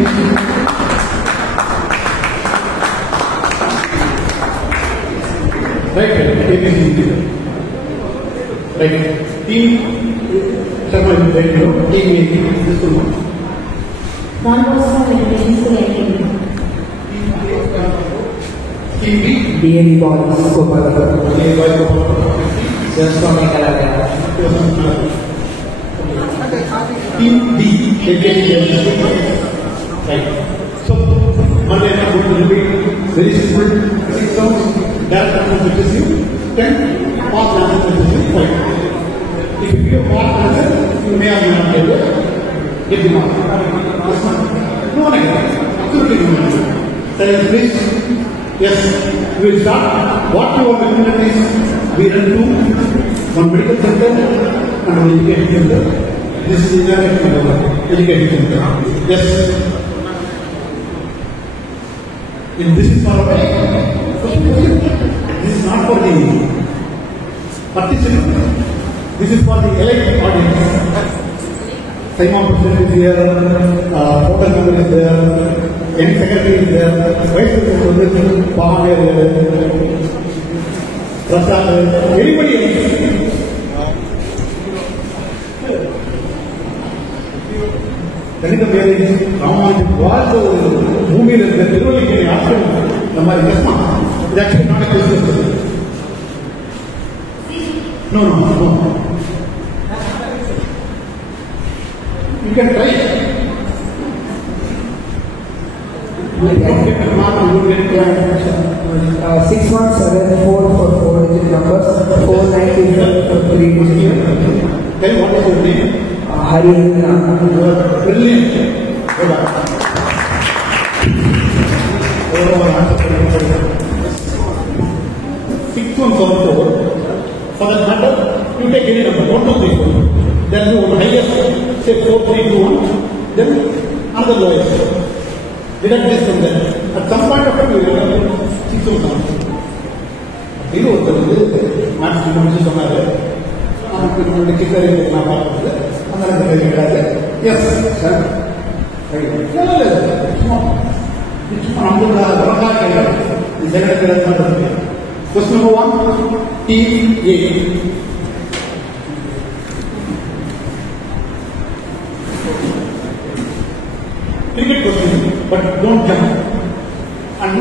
Right, right. Team Sharma is right now. Team A, this one. One was for maintenance selecting. Team B, DNA bonds Gopalapur. just from Team D, right. So, Monday I'm going to repeat very simple 6 terms. Direct answer which is 10, past answer which is 5. If you give a past answer, you may or may not get the mark. No negative, absolutely no negative. Silence please. Yes, we will start. What you are looking at is we run to one medical center and one education center. This is the education center. Yes. And this is for this is not for the participants. This is for the elect audience. Simon President is there, hotel member is there, Young Secretary is there, Vice President, Pawan is there, Prasad, anybody else. கணித பேரை ராமாயணம் வாழ்ந்த ஒரு பூமியில் இருந்த திருவள்ளுவரை ஆசிரம் இந்த மாதிரி கஷ்டமா இது actually not business. No no no you can try. 6174 for 4-digit numbers, 490 for 3-digit numbers. Tell what is your name? Harindra. Brilliant. 6174. For that matter, you take any number 1, 2, 3, 4. Then you highest, say 4, 3, 2, 1. Then another lowest. Deduct this from there. At some point of time, you will have 6174. இது ஒருத்தர் maths முடிச்சு சொன்னாரு. அவனுக்கு கிட்டே நான் பார்க்குறது அந்த கேட்கிறாரு. எஸ் சார் சும்மா நம்மளுக்காக நமக்காக கேட்கறது. இது second question number 1 Team A. Cricket question, but don't jump. And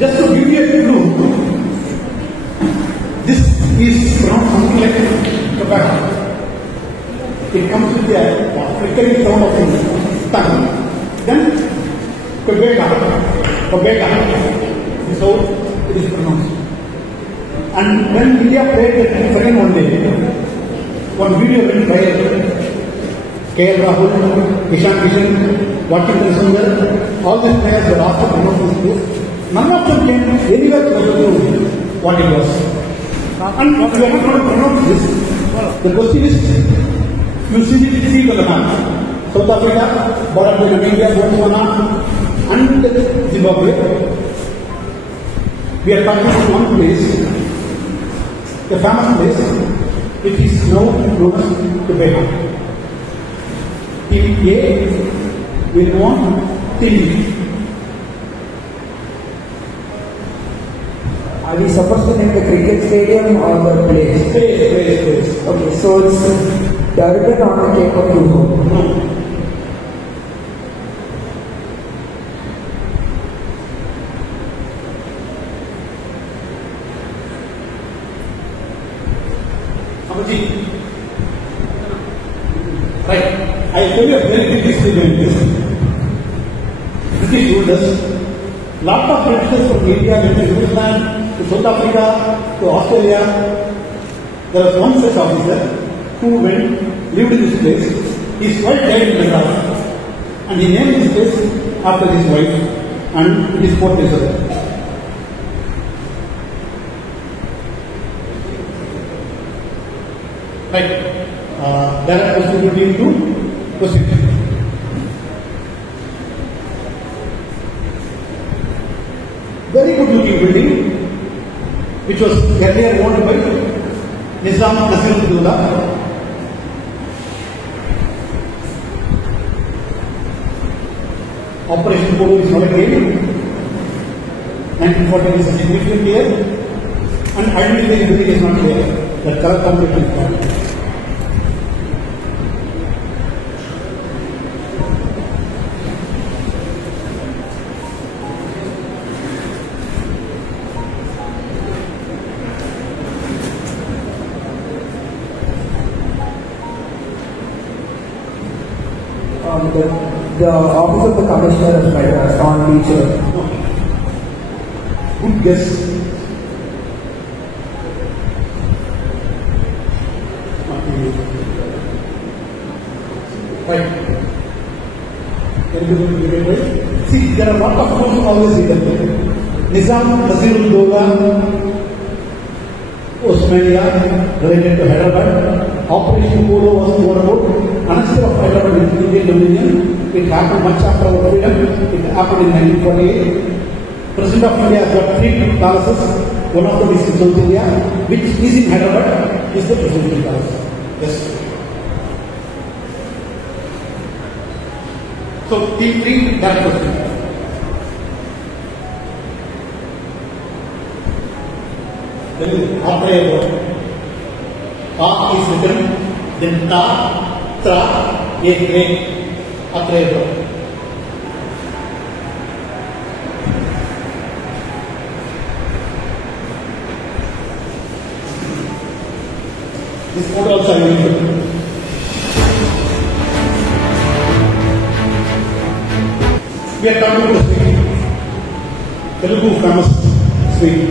just to give you a clue, this is from something like tobacco. It comes with a flickering sound of the tongue. Then tobacco. This is how it is pronounced. And when India played the second one day, one video went viral. KL Rahul, Ishan Kishan, Washington Sundar, all these players were asked to pronounce this. None of them came anywhere close to what it was. And we are not going to pronounce this. The question is, you see the map. South Africa, bordered by Namibia, Botswana, and Zimbabwe. We are talking about one place, the famous place, which is now known as Tobacco. Team A will want Team B. Are we supposed to name the cricket stadium or the place? Place. Okay, so it's Durban on the Cape of Good Hope. No. Amaji. Right. I tell you a very big history in this. British rulers, lot of Britishers from India went to New Zealand, to South Africa, to Australia. There was one such officer who lived in this place. His wife died in Madras, and he named this place after his wife, and it is Port Elizabeth. Right. There are possibility to proceed. Very good looking building, which was earlier owned by Nizam Nasirullah. Operation Polo is not a game. 1940 is a significant year, and ultimately everything is not there. The color competition is gone. The office of the commissioner of Madras on teacher. Good guess. Right. See, there are a lot of questions always written. Nizam Nasirullah, Osmania, related to Hyderabad. Operation Polo was more about annexure of Hyderabad into Indian Dominion. It happened much after our freedom. It happened in 1948. President of India has got 3 palaces. One of them is in South India, which is in Hyderabad, is the Presidential Palace. Yes. So, team 3, that question. Then, after a word, A is written, then Ta, Tra, A, after a word. This photo also I will put. We are talking about speaking. Telugu famous speaking.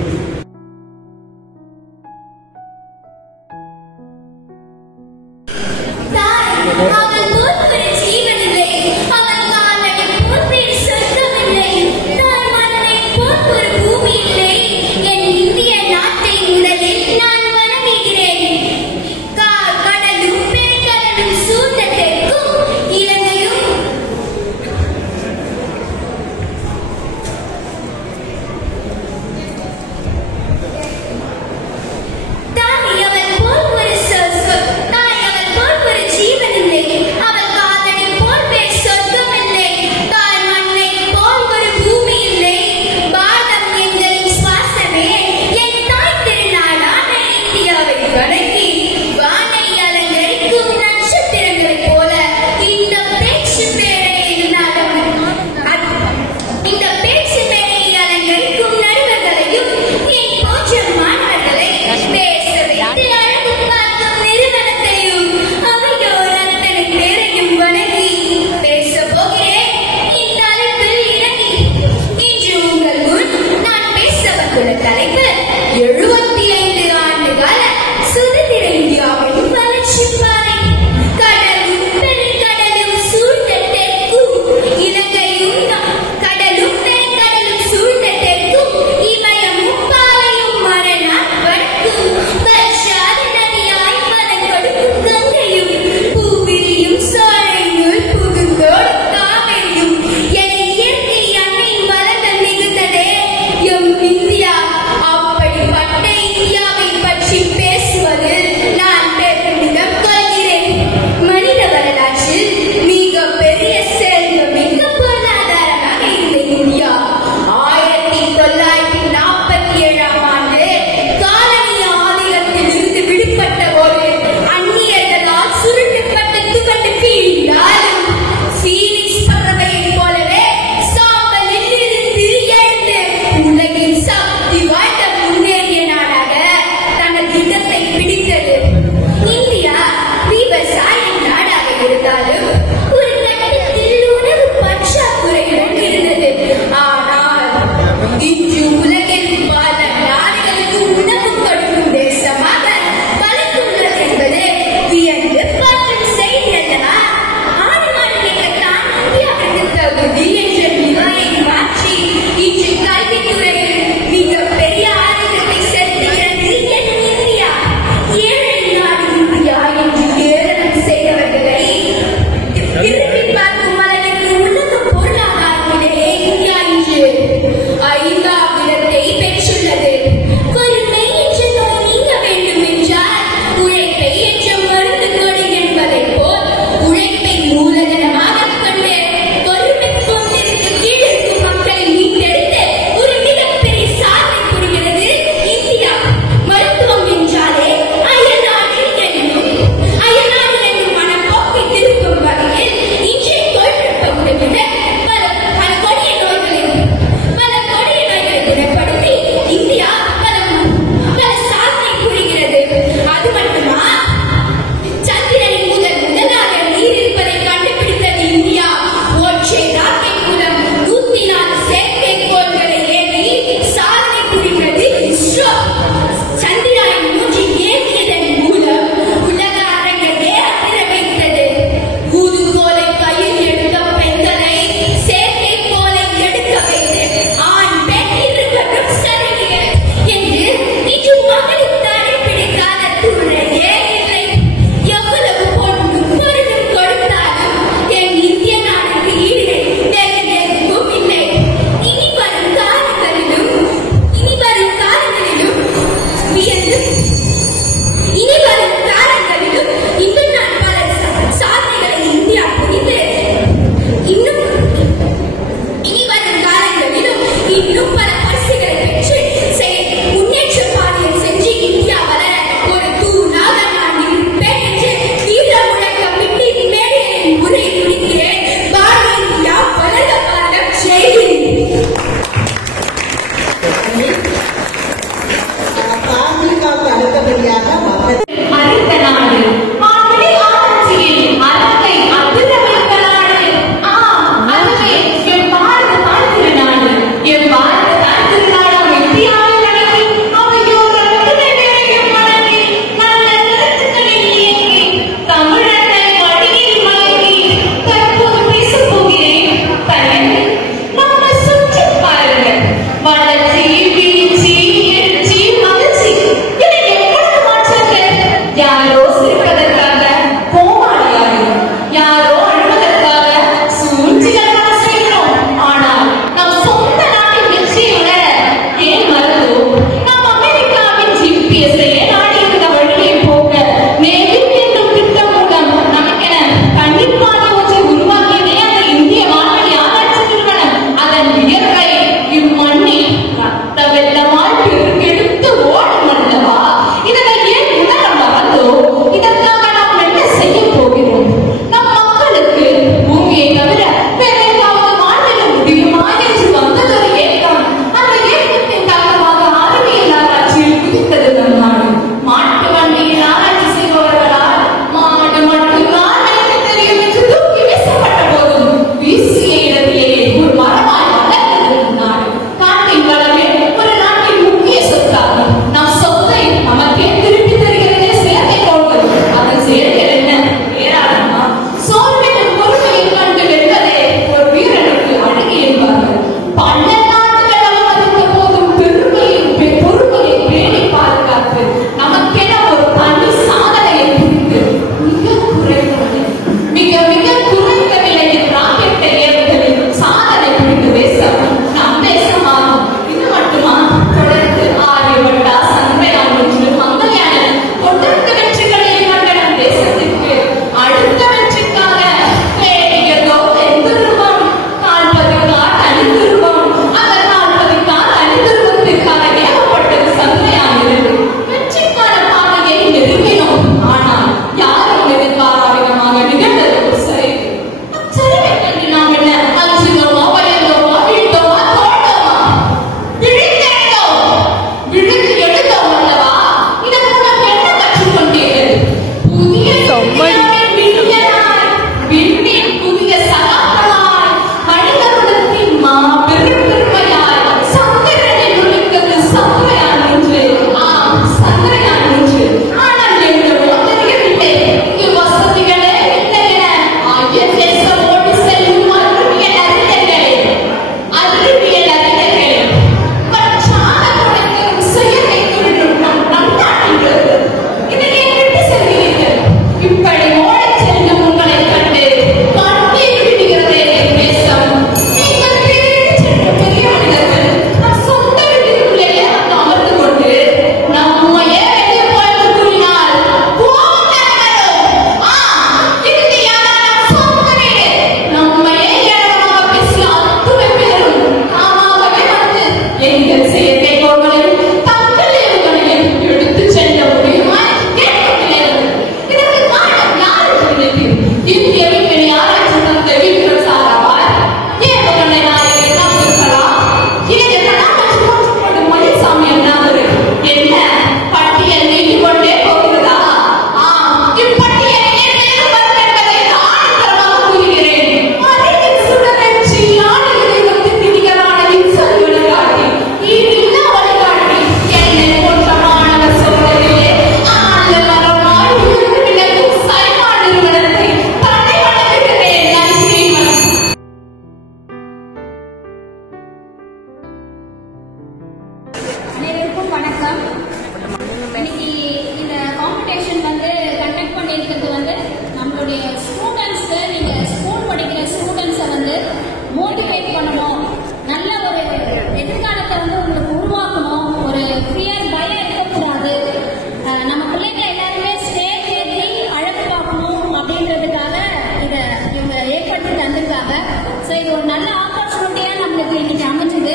So இது ஒரு நல்ல ஆப்பர்ச்சுனிட்டியா நம்மளுக்கு இன்னைக்கு அமைஞ்சது.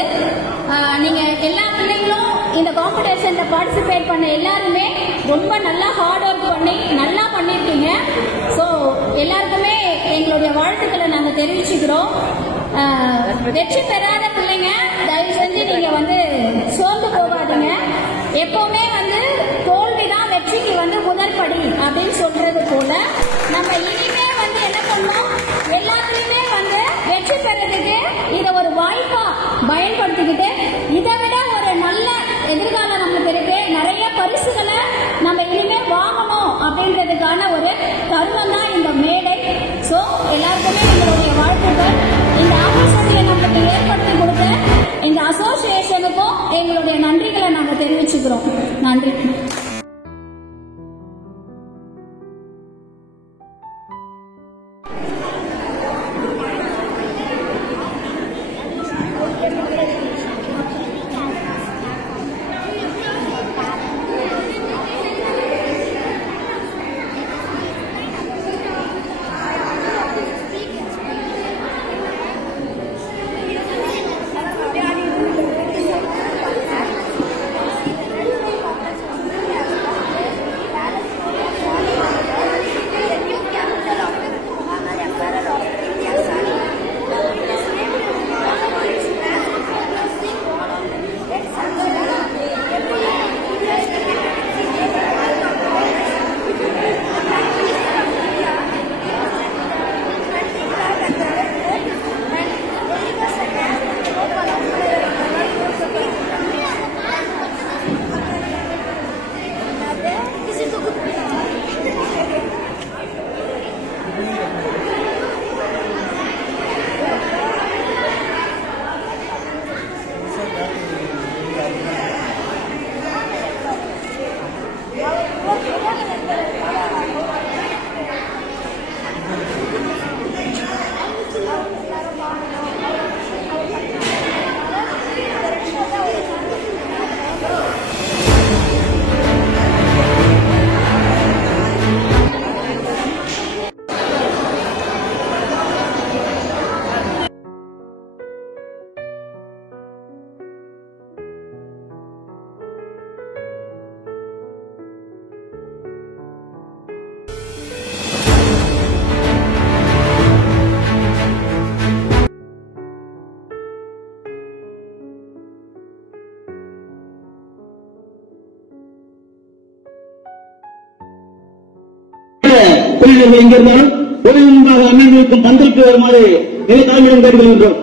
நீங்க எல்லா பிள்ளைங்களும் இந்த காம்படிஷன்ல பார்ட்டிசிபேட் பண்ண எல்லாருமே ரொம்ப நல்லா ஹார்ட் ஒர்க் பண்ணி நல்லா பண்ணிருக்கீங்க. ஸோ எல்லாருக்குமே எங்களுடைய வாழ்த்துக்களை நாங்க தெரிவிச்சுக்கிறோம். வெற்றி பெறாத பிள்ளைங்க தயவு செஞ்சு நீங்க சோர்ந்து போகாதீங்க. எப்பவுமே தோல்விதான் வெற்றிக்கு முதற்படி அப்படின்னு சொல்றது போல நம்ம இனிமே என்ன பண்ணோம், எல்லாத்துலயுமே வெற்றி பெறதுக்கு இதை ஒரு வாய்ப்பா பயன்படுத்திக்கிட்டு இதை விட ஒரு நல்ல எதிர்காலம் நமக்கு இருக்கு, நிறைய பரிசுகளை நம்ம இனிமே வாங்கணும் அப்படின்றதுக்கான ஒரு தருணம் தான் இந்த மேடை. ஸோ எல்லாருக்குமே எங்களுடைய வாழ்த்துக்கள். இந்த ஆப்பர்ச்சுனிட்டியை நம்மளுக்கு ஏற்படுத்தி கொடுத்த இந்த அசோசியேஷனுக்கும் எங்களுடைய நன்றிகளை நாங்கள் தெரிவிச்சுக்கிறோம். நன்றி. புரிதர்கள் எங்கிருந்தாலும் ஒரு முன்பாக அமைந்திருக்கும் பந்திற்கு வருமாறு நினைத்தாமிடம் கேட்டுக்கொள்கின்றோம்.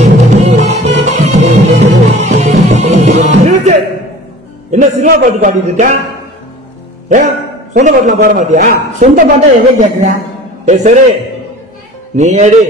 Thank you. சினிமா பாட்டு பாடிட்டு இருக்கேன். ஏன் சொந்த பாட்டுலாம் பாட மாட்டியா? சொந்த பாட்டா எதை கேட்குற? சரி நீ ஏடி.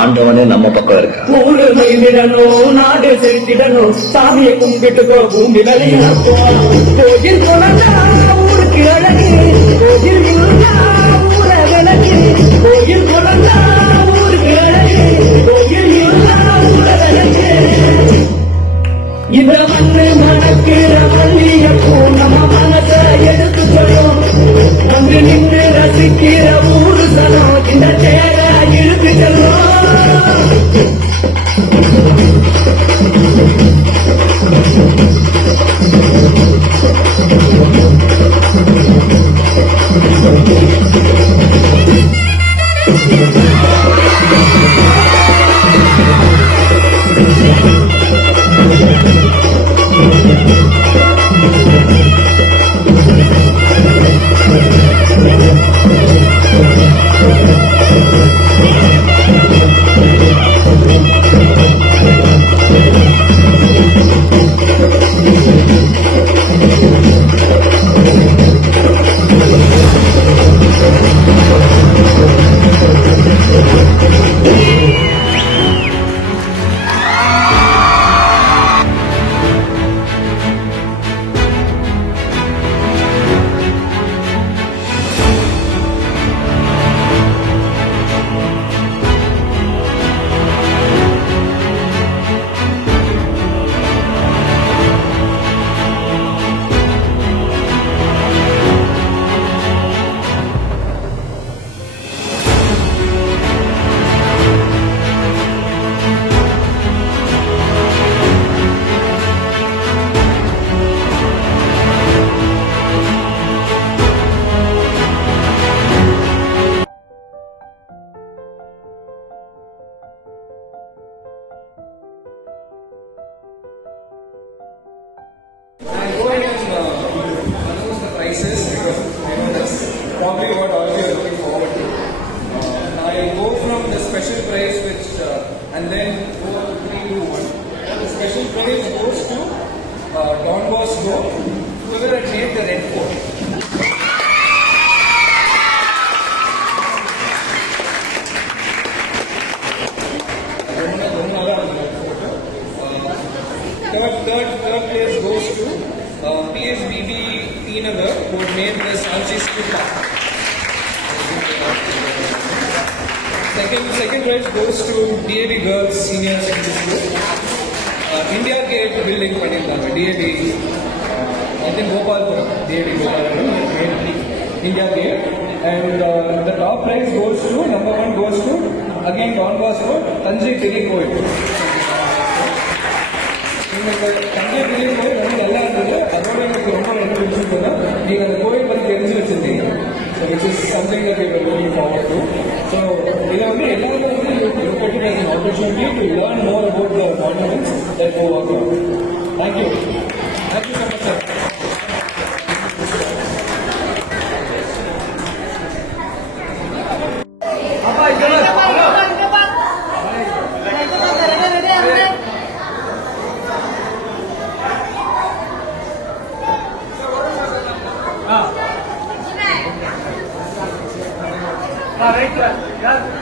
ஆண்டவனே நம்ம பக்கம் இருக்கா. ஊரு மயிலிடணும், நாடு செலுத்திடணும், சாமியை கும்பிட்டுக்கோ, பூமி விளையாடப்போ. கோயில் போனதா ஊருக்கு அழகு, கோயில் இருந்தா ஊர விளக்கு. கோயில் போனதா ஊருக்கு அழகு, கோயில் இருந்தா ஊர விளக்கு. இந்த மண்ணு மணக்கிற மல்லியப்பூ நம்ம மனச எடுத்து சொல்லும். வந்து நின்று ரசிக்கிற ஊரு சனம் இந்த தேர இழுத்து செல்லும். Srinagar who made this Anchi Stupa. Second prize goes to DAV Girls Senior Secondary School. India Gate building பண்ணிருந்தாங்க DAV I think Gopalpuram DAV Gopalpuram India Gate, and the top prize goes to number 1 goes to again Don Bosco Tanjai Tiri Koil. Tanjai Tiri Koil வந்து நல்லா இருந்தது. அதோட எனக்கு ரொம்ப பிடிச்சிருந்தது. நீங்க அந்த கோயில் பத்தி தெரிஞ்சு வச்சிருந்தீங்க. So which is something that we were looking forward to. So இது வந்து எல்லாரும் வந்து you put it as an opportunity to learn more about the monuments that go around. Thank you. Thank you so much, sir. Right,